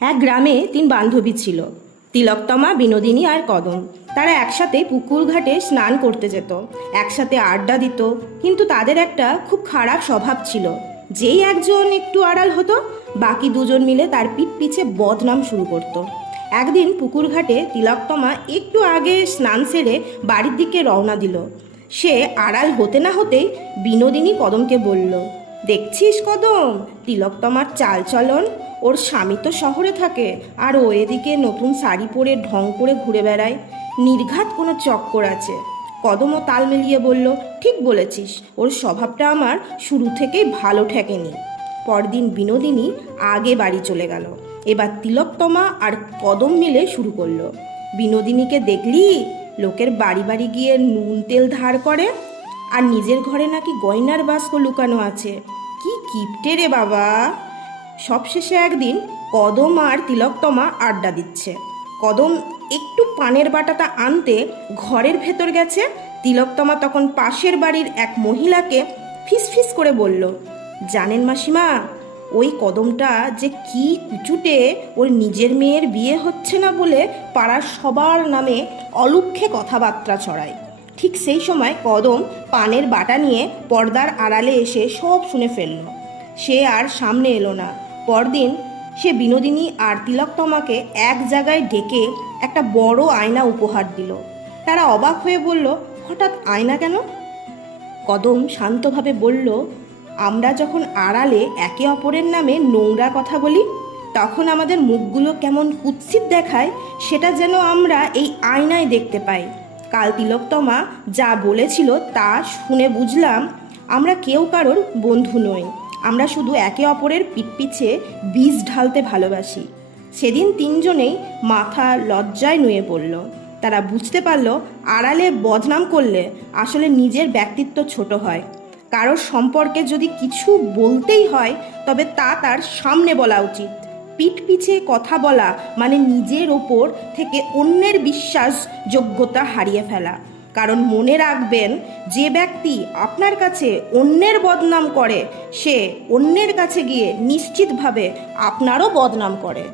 এক গ্রামে 3 বান্ধবী ছিল, তিলোত্তমা, বিনোদিনী আর কদম। তারা একসাথে পুকুর ঘাটে স্নান করতে যেত, একসাথে আড্ডা দিত। কিন্তু তাদের একটা খুব খারাপ স্বভাব ছিল। যেই একজন একটু আড়াল হতো, বাকি দুজন মিলে তার পিঠ পিছে বদনাম শুরু করত। একদিন পুকুর ঘাটে তিলোত্তমা একটু আগে স্নান সেরে বাড়ির দিকে রওনা দিল। সে আড়াল হতে না হতেই বিনোদিনী কদমকে বলল, দেখছিস কদম, তিলোত্তমার চালচলন? ওর স্বামী তো শহরে থাকে, আর ও এদিকে নতুন শাড়ি পরে ঢং করে ঘুরে বেড়ায়। নির্ঘাত কোনো চক্কর আছে। কদমও তাল মিলিয়ে বলল, ঠিক বলেছিস, ওর স্বভাবটা আমার শুরু থেকেই ভালো ঠেকেনি। পরদিন বিনোদিনী আগে বাড়ি চলে গেল। এবার তিলোত্তমা আর কদম মিলে শুরু করলো, বিনোদিনীকে দেখলি? লোকের বাড়ি বাড়ি গিয়ে নুন তেল ধার করে, আর নিজের ঘরে নাকি গয়নার বাস্ক লুকানো আছে। কি কিপটে রে বাবা! সবশেষে একদিন কদম আর তিলোত্তমা আড্ডা দিচ্ছে। কদম একটু পানের বাটাটা আনতে ঘরের ভেতর গেছে। তিলোত্তমা তখন পাশের বাড়ির এক মহিলাকে ফিসফিস করে বলল, জানেন মাসিমা, ওই কদমটা যে কি কুচুটে, ওর নিজের মেয়ের বিয়ে হচ্ছে না বলে পাড়ার সবার নামে অলুক্ষে কথাবার্তা ছড়ায়। ঠিক সেই সময় কদম পানের বাটা নিয়ে পর্দার আড়ালে এসে সব শুনে ফেলল। সে আর সামনে এলো না। পরদিন সে বিনোদিনী আর তিলোত্তমাকে এক জায়গায় ডেকে একটা বড় আয়না উপহার দিল। তারা অবাক হয়ে বলল, হঠাৎ আয়না কেন? কদম শান্তভাবে বলল, আমরা যখন আড়ালে একে অপরের নামে নোংরা কথা বলি, তখন আমাদের মুখগুলো কেমন কুৎসিত দেখায়, সেটা যেন আমরা এই আয়নায় দেখতে পাই। কাল তিলোত্তমা যা বলেছিল তা শুনে বুঝলাম, আমরা কেউ কারোর বন্ধু নই। আমরা শুধু একে অপরের পিঠ পিছে বীজ ঢালতে ভালোবাসি। সেদিন তিনজনেই মাথা লজ্জায় নুয়ে পড়ল। তারা বুঝতে পারল, আড়ালে বদনাম করলে আসলে নিজের ব্যক্তিত্ব ছোট হয়। কারোর সম্পর্কে যদি কিছু বলতেই হয়, তবে তা তার সামনে বলা উচিত। পিঠ পিছে কথা বলা মানে নিজের ওপর থেকে অন্যের বিশ্বাসযোগ্যতা হারিয়ে ফেলা। কারণ মনে রাখবেন, যে ব্যক্তি আপনার কাছে অন্যের বদনাম করে, সে অন্যের কাছে গিয়ে নিশ্চিতভাবে আপনারও বদনাম করে।